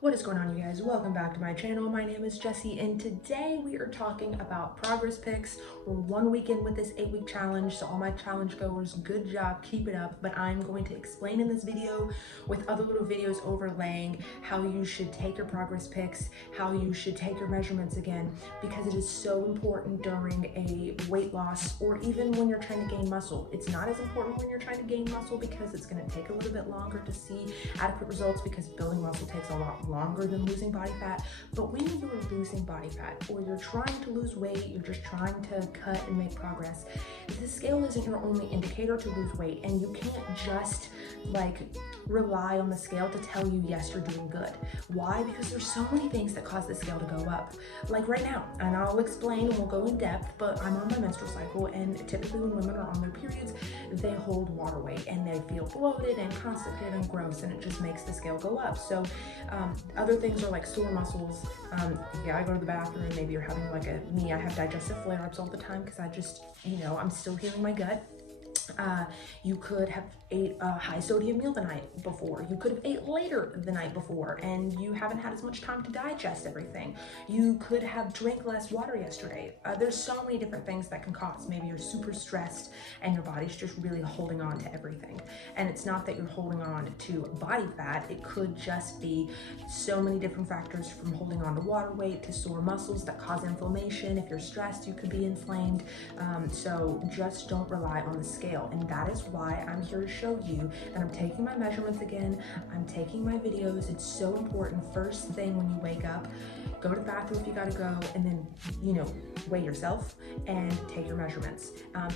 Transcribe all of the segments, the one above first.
What is going on, you guys? Welcome back to my channel. My name is Jessie, and today we are talking about progress pics. We're 1 week in with this 8-week challenge, so all my challenge goers, good job, keep it up. But I'm going to explain in this video with other little videos overlaying how you should take your progress pics, how you should take your measurements again, because it is so important during a weight loss or even when you're trying to gain muscle. It's not as important when you're trying to gain muscle because it's going to take a little bit longer to see adequate results, because building muscle takes a lot longer than losing body fat. But when you are losing body fat or you're trying to lose weight, you're just trying to cut and make progress, the scale isn't your only indicator to lose weight, and you can't just rely on the scale to tell you yes, you're doing good. Why? Because there's so many things that cause the scale to go up. Like right now, and I'll explain and we'll go in depth, but I'm on my menstrual cycle, and typically when women are on their periods, they hold water weight and they feel bloated and constipated and gross, and it just makes the scale go up. So other things are like sore muscles. You gotta go to the bathroom. Maybe you're having I have digestive flare-ups all the time because I just, I'm still healing my gut. You could have ate a high sodium meal the night before. You could have ate later the night before and you haven't had as much time to digest everything. You could have drank less water yesterday. There's so many different things that can cause. Maybe you're super stressed and your body's just really holding on to everything. And it's not that you're holding on to body fat. It could just be so many different factors, from holding on to water weight to sore muscles that cause inflammation. If you're stressed, you could be inflamed. So just don't rely on the scale. And that is why I'm here to show you that I'm taking my measurements again. I'm taking my videos. It's so important. First thing when you wake up, go to the bathroom if you gotta go, and then, weigh yourself and take your measurements.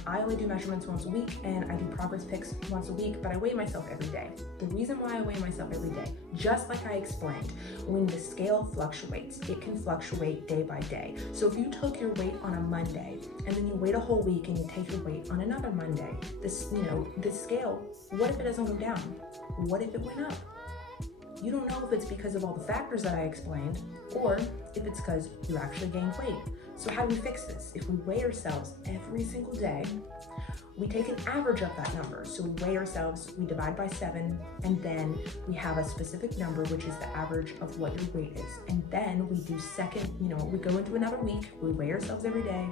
I only do measurements once a week, and I do progress pics once a week, but I weigh myself every day. The reason why I weigh myself every day, just like I explained, when the scale fluctuates, it can fluctuate day by day. So if you took your weight on a Monday and then you wait a whole week and you take your weight on another Monday, the scale, what if it doesn't go down? What if it went up? You don't know if it's because of all the factors that I explained, or if it's because you actually gained weight. So how do we fix this? If we weigh ourselves every single day, we take an average of that number. So we weigh ourselves, we divide by 7, and then we have a specific number, which is the average of what your weight is. And then we do we go into another week, we weigh ourselves every day,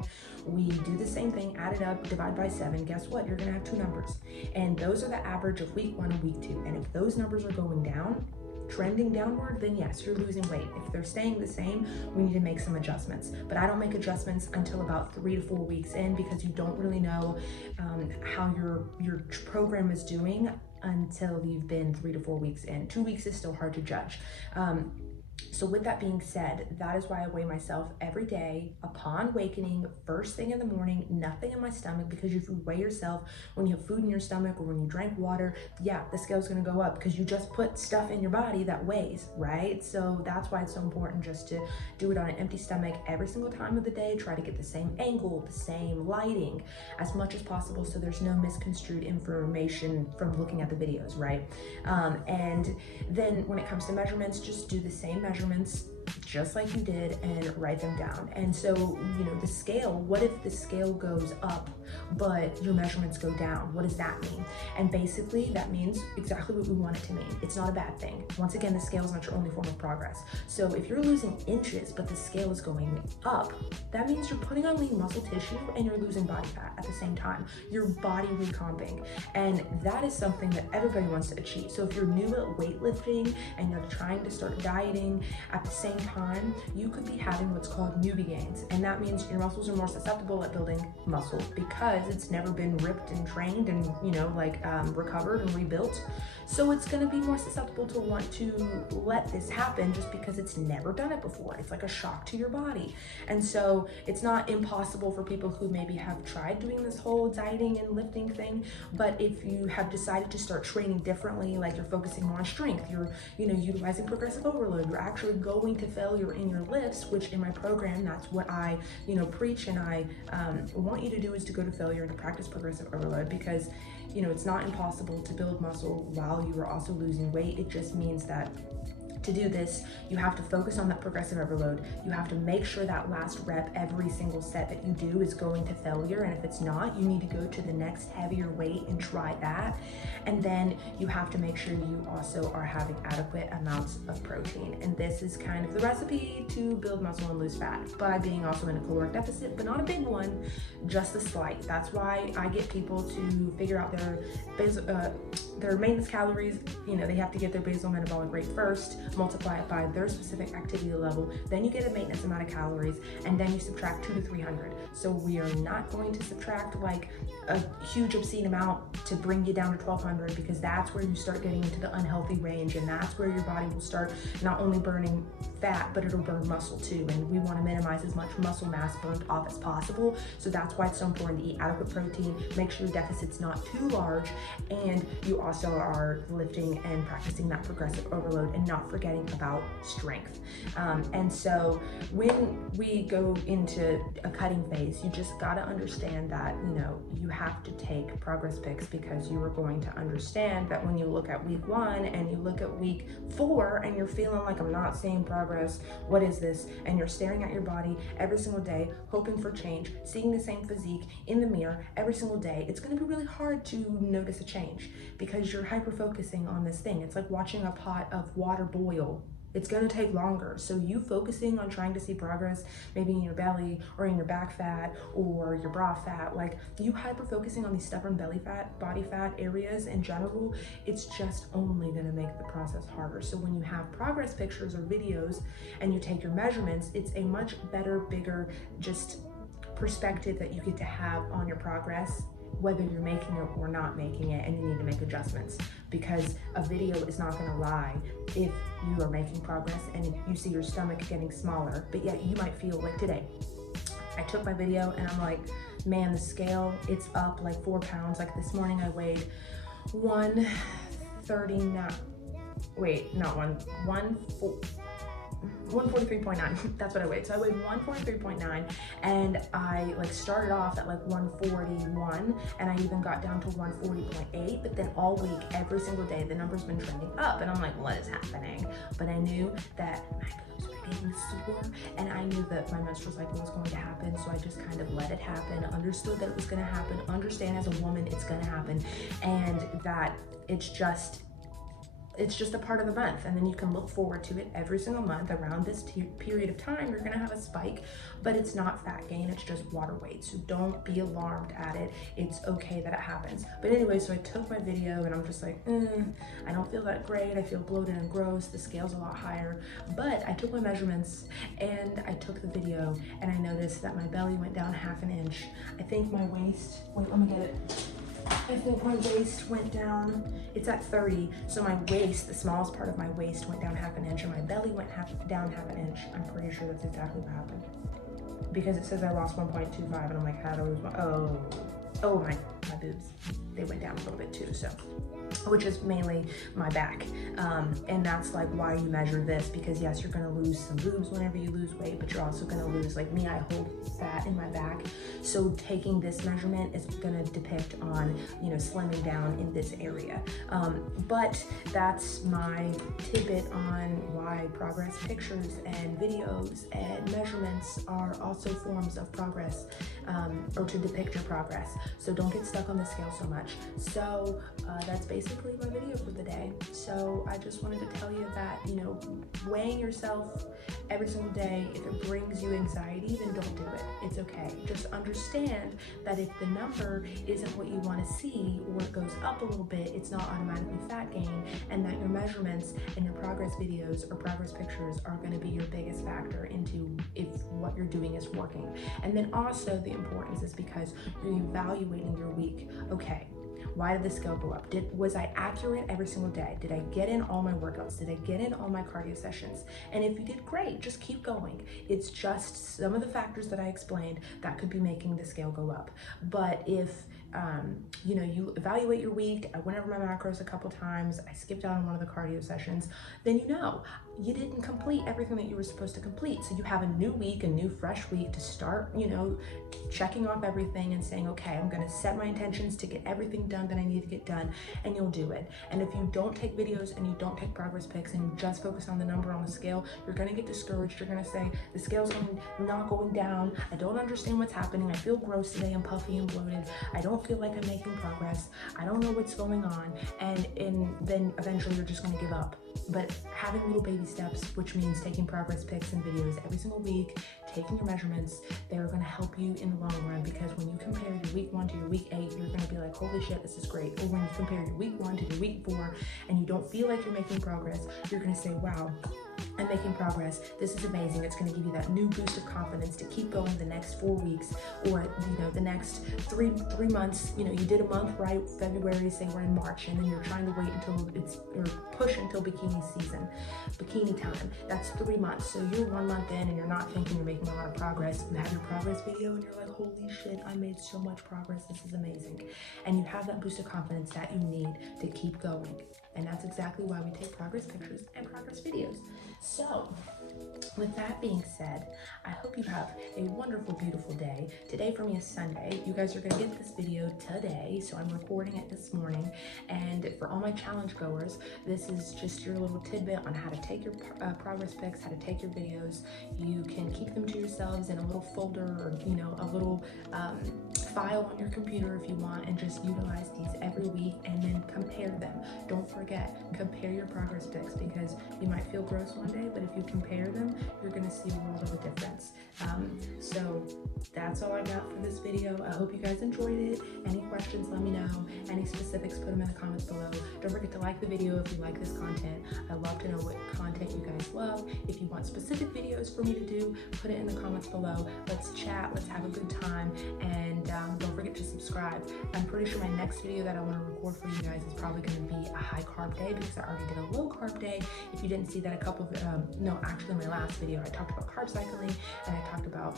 we do the same thing, add it up, divide by 7. Guess what? You're gonna have 2 numbers. And those are the average of week 1 and week 2. And if those numbers are going down, trending downward, then yes, you're losing weight. If they're staying the same, we need to make some adjustments. But I don't make adjustments until about 3 to 4 weeks in, because you don't really know how your program is doing until you've been 3 to 4 weeks in. 2 weeks is still hard to judge. So with that being said, that is why I weigh myself every day upon awakening, first thing in the morning, nothing in my stomach, because if you weigh yourself when you have food in your stomach or when you drank water, yeah, the scale's gonna go up because you just put stuff in your body that weighs, right? So that's why it's so important just to do it on an empty stomach every single time of the day. Try to get the same angle, the same lighting as much as possible, so there's no misconstrued information from looking at the videos, right? And then when it comes to measurements, just do the same measurements just like you did and write them down. And so, the scale, what if the scale goes up but your measurements go down? What does that mean? And basically that means exactly what we want it to mean. It's not a bad thing. Once again, the scale is not your only form of progress. So if you're losing inches but the scale is going up, that means you're putting on lean muscle tissue and you're losing body fat at the same time. Your body recomping, and that is something that everybody wants to achieve. So if you're new at weightlifting and you're trying to start dieting at the same time, you could be having what's called newbie gains, and that means your muscles are more susceptible at building muscle because it's never been ripped and trained and recovered and rebuilt. So it's going to be more susceptible to want to let this happen just because it's never done it before. It's like a shock to your body. And so it's not impossible for people who maybe have tried doing this whole dieting and lifting thing, but if you have decided to start training differently, like you're focusing more on strength, you're utilizing progressive overload, you're actually going to failure in your lifts, which in my program, that's what I preach, and I want you to do, is to go to failure and to practice progressive overload, because it's not impossible to build muscle while you are also losing weight. It just means that To do this, you have to focus on that progressive overload. You have to make sure that last rep, every single set that you do is going to failure. And if it's not, you need to go to the next heavier weight and try that. And then you have to make sure you also are having adequate amounts of protein. And this is kind of the recipe to build muscle and lose fat by being also in a caloric deficit, but not a big one, just a slight. That's why I get people to figure out their maintenance calories. You know, they have to get their basal metabolic rate first, multiply it by their specific activity level, then you get a maintenance amount of calories, and then you subtract 200 to 300. So we are not going to subtract like a huge obscene amount to bring you down to 1200, because that's where you start getting into the unhealthy range, and that's where your body will start not only burning fat, but it'll burn muscle too. And we want to minimize as much muscle mass burnt off as possible. So that's why it's so important to eat adequate protein, make sure your deficit's not too large, and you also are lifting and practicing that progressive overload and not forgetting about strength. And so when we go into a cutting phase, you just got to understand that, you know, you have to take progress pics, because you are going to understand that when you look at week 1 and you look at week 4 and you're feeling like, I'm not seeing progress, what is this? And you're staring at your body every single day, hoping for change, seeing the same physique in the mirror every single day, it's going to be really hard to notice a change because you're hyper focusing on this thing. It's like watching a pot of water boil. It's going to take longer. So you focusing on trying to see progress, maybe in your belly or in your back fat or your bra fat, like you hyper focusing on these stubborn belly fat, body fat areas in general, it's just only going to make the process harder. So when you have progress pictures or videos and you take your measurements, it's a much better, bigger, just perspective that you get to have on your progress, whether you're making it or not making it, and you need to make adjustments, because a video is not going to lie if you are making progress and you see your stomach getting smaller, but yet you might feel like today I took my video and I'm like, man, the scale, it's up like 4 pounds. Like this morning I weighed 139, wait, not 143.9. That's what I weighed. So I weighed 143.9, and I like started off at like 141, and I even got down to 140.8, but then all week, every single day, the number's been trending up, and I'm like, what is happening? But I knew that my boobs were getting sore, and I knew that my menstrual cycle was going to happen, so I just kind of let it happen, understood that it was going to happen, understand as a woman it's going to happen, and that it's just a part of the month, and then you can look forward to it every single month. Around this period of time, you're gonna have a spike, but it's not fat gain, it's just water weight. So don't be alarmed at it. It's okay that it happens. But anyway, so I took my video and I'm just like, I don't feel that great. I feel bloated and gross. The scale's a lot higher. But I took my measurements and I took the video, and I noticed that my belly went down 1/2 inch. I think my waist, wait, let me get it. I think my waist went down, it's at 30, so my waist, the smallest part of my waist went down 1/2 inch, and my belly went down 1/2 inch. I'm pretty sure that's exactly what happened. Because it says I lost 1.25, and I'm like, how do I lose my boobs, they went down a little bit too, so, which is mainly my back. And that's like why you measure this, because yes, you're gonna lose some boobs whenever you lose weight, but you're also gonna lose, like me, I hold fat in my back. So taking this measurement is gonna depict on, you know, slimming down in this area. But that's my tidbit on why progress pictures and videos and measurements are also forms of progress, or to depict your progress. So don't get stuck on the scale so much. So that's basically my video for the day. So I just wanted to tell you that, you know, weighing yourself every single day, if it brings you anxiety, then don't do it. It's okay. Just understand that if the number isn't what you want to see, or it goes up a little bit, it's not automatically fat gain, and that your measurements and your progress videos or progress pictures are going to be your biggest factor into if what you're doing is working. And then also the importance is because you're evaluating your week. Okay, why did the scale go up? Was I accurate every single day? Did I get in all my workouts? Did I get in all my cardio sessions? And if you did, great, just keep going. It's just some of the factors that I explained that could be making the scale go up. But if you know, you evaluate your week, I went over my macros a couple times, I skipped out on one of the cardio sessions, then you know, you didn't complete everything that you were supposed to complete. So you have a new week, a new fresh week to start, you know, checking off everything and saying, okay, I'm gonna set my intentions to get everything done that I need to get done, and you'll do it. And if you don't take videos and you don't take progress pics and you just focus on the number on the scale, you're gonna get discouraged. You're gonna say, the scale's not going down. I don't understand what's happening. I feel gross today. I'm puffy and bloated. I don't feel like I'm making progress. I don't know what's going on. And then eventually you're just gonna give up. But having little baby steps, which means taking progress pics and videos every single week, taking your measurements, they're gonna help you in the long run, because when you compare your week 1 to your week 8, you're gonna be like, holy shit, this is great. Or when you compare your week 1 to your week 4 and you don't feel like you're making progress, you're gonna say, wow, I'm making progress. This is amazing. It's going to give you that new boost of confidence to keep going the next 4 weeks, or you know, the next three months. You know, you did a month, right? February, say we're in March, and then you're trying to wait until or push until bikini season, bikini time. That's 3 months. So you're 1 month in and you're not thinking you're making a lot of progress. You have your progress video and you're like, holy shit, I made so much progress. This is amazing. And you have that boost of confidence that you need to keep going. And that's exactly why we take progress pictures and progress videos. So, with that being said, I hope you have a wonderful, beautiful day. Today for me is Sunday. You guys are gonna get this video today, so I'm recording it this morning. And for all my challenge goers, this is just your little tidbit on how to take your progress pics, how to take your videos. You can keep them to yourselves in a little folder, or you know, a little file on your computer if you want, and just utilize these every week and then compare them. Don't forget, compare your progress pics, because you might feel gross one day, but if you compare them, you're gonna see a world of a difference. So that's all I got for this video. I hope you guys enjoyed it. Any questions, let me know. Any specifics, put them in the comments below. Don't forget to like the video if you like this content. I love to know what content you guys love. If you want specific videos for me to do, put it in the comments below. Let's chat, let's have a good time, and don't forget to subscribe. I'm pretty sure my next video that I want to record for you guys is probably going to be a high carb day, because I already did a low carb day. If you didn't see that, actually my last video, I talked about carb cycling, and I talked about,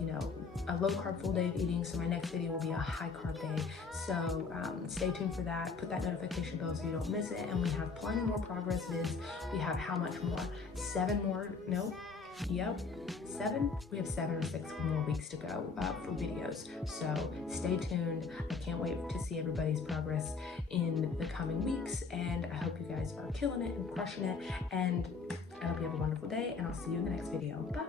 you know, a low carb full day of eating. So my next video will be a high carb day. So stay tuned for that. Put that notification bell so you don't miss it. And we have plenty more progress vids. We have how much more? 7 more? No. Yep, 7. We have 7 or 6 more weeks to go for videos. So stay tuned. I can't wait to see everybody's progress in the coming weeks. And I hope you guys are killing it and crushing it. And I hope you have a wonderful day, and I'll see you in the next video. Bye.